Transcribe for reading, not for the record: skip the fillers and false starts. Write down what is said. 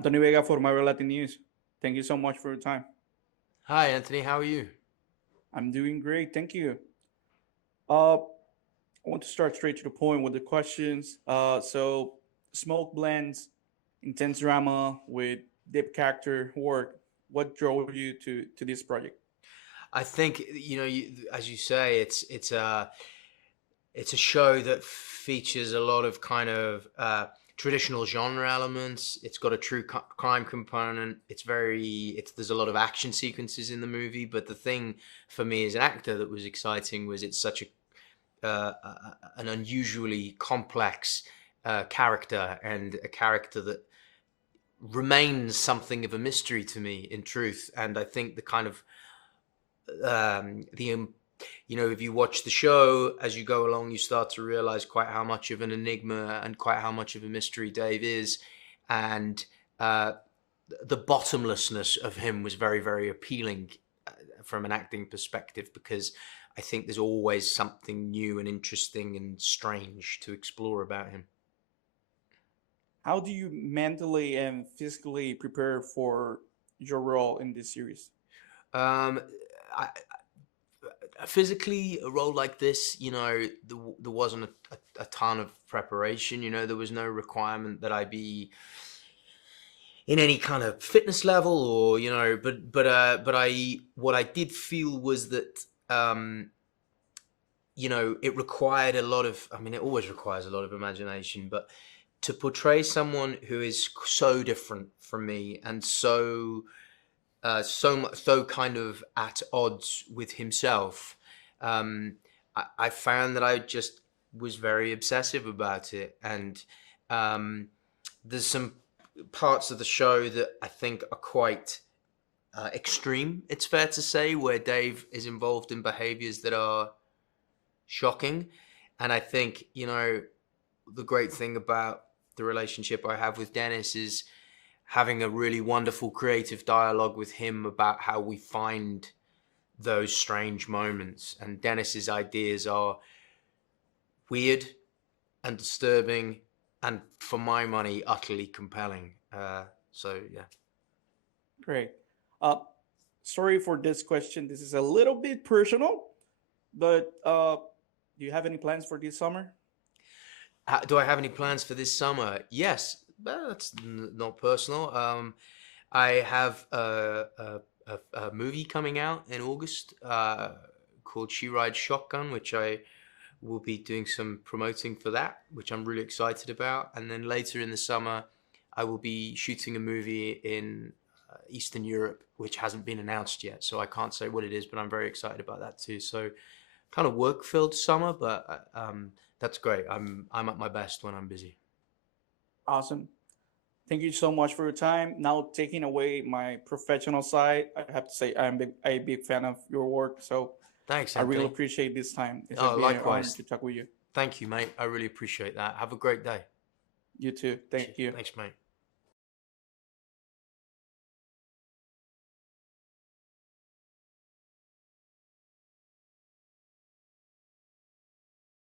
Anthony Vega for Marvel Latin News. Thank you so much for your time. Hi, Anthony. How are you? I'm doing great. Thank you. I want to start straight to the point with the questions. So, smoke blends, intense drama with deep character work. What drove you to this project? I think as you say, it's a show that features a lot of kind of traditional genre elements. It's got a true crime component. There's a lot of action sequences in the movie. But the thing for me as an actor that was exciting was it's such an unusually complex character, and a character that remains something of a mystery to me, in truth. And I think the kind of if you watch the show as you go along, you start to realize quite how much of an enigma and quite how much of a mystery Dave is. And the bottomlessness of him was very, very appealing from an acting perspective, because I think there's always something new and interesting and strange to explore about him. How do you mentally and physically prepare for your role in this series? Um, I, Physically, a role like this, there wasn't a ton of preparation. There was no requirement that I be in any kind of fitness level, or but I what I did feel was that it required a lot of, I mean, it always requires a lot of imagination, but to portray someone who is so different from me and so kind of at odds with himself, I found that I just was very obsessive about it. And there's some parts of the show that I think are quite extreme, it's fair to say, where Dave is involved in behaviors that are shocking. And I think, the great thing about the relationship I have with Dennis is having a really wonderful creative dialogue with him about how we find those strange moments. And Dennis's ideas are weird and disturbing, and for my money, utterly compelling. So yeah. Great. Uh, Sorry for this question. This is a little bit personal, but do you have any plans for this summer? Do I have any plans for this summer? Yes, but that's not personal. I have a movie coming out in August called She Rides Shotgun, which I will be doing some promoting for that, which I'm really excited about. And then later in the summer, I will be shooting a movie in Eastern Europe, which hasn't been announced yet. So I can't say what it is, but I'm very excited about that too. So kind of work-filled summer, but that's great. I'm at my best when I'm busy. Awesome. Thank you so much for your time. Now, taking away my professional side, I have to say a big fan of your work. So Thanks, I really Anthony. appreciate this time. It's Oh, been an honor likewise. to talk with you. Thank you, mate. I really appreciate that. Have a great day. You too. Thank you. Thanks, mate.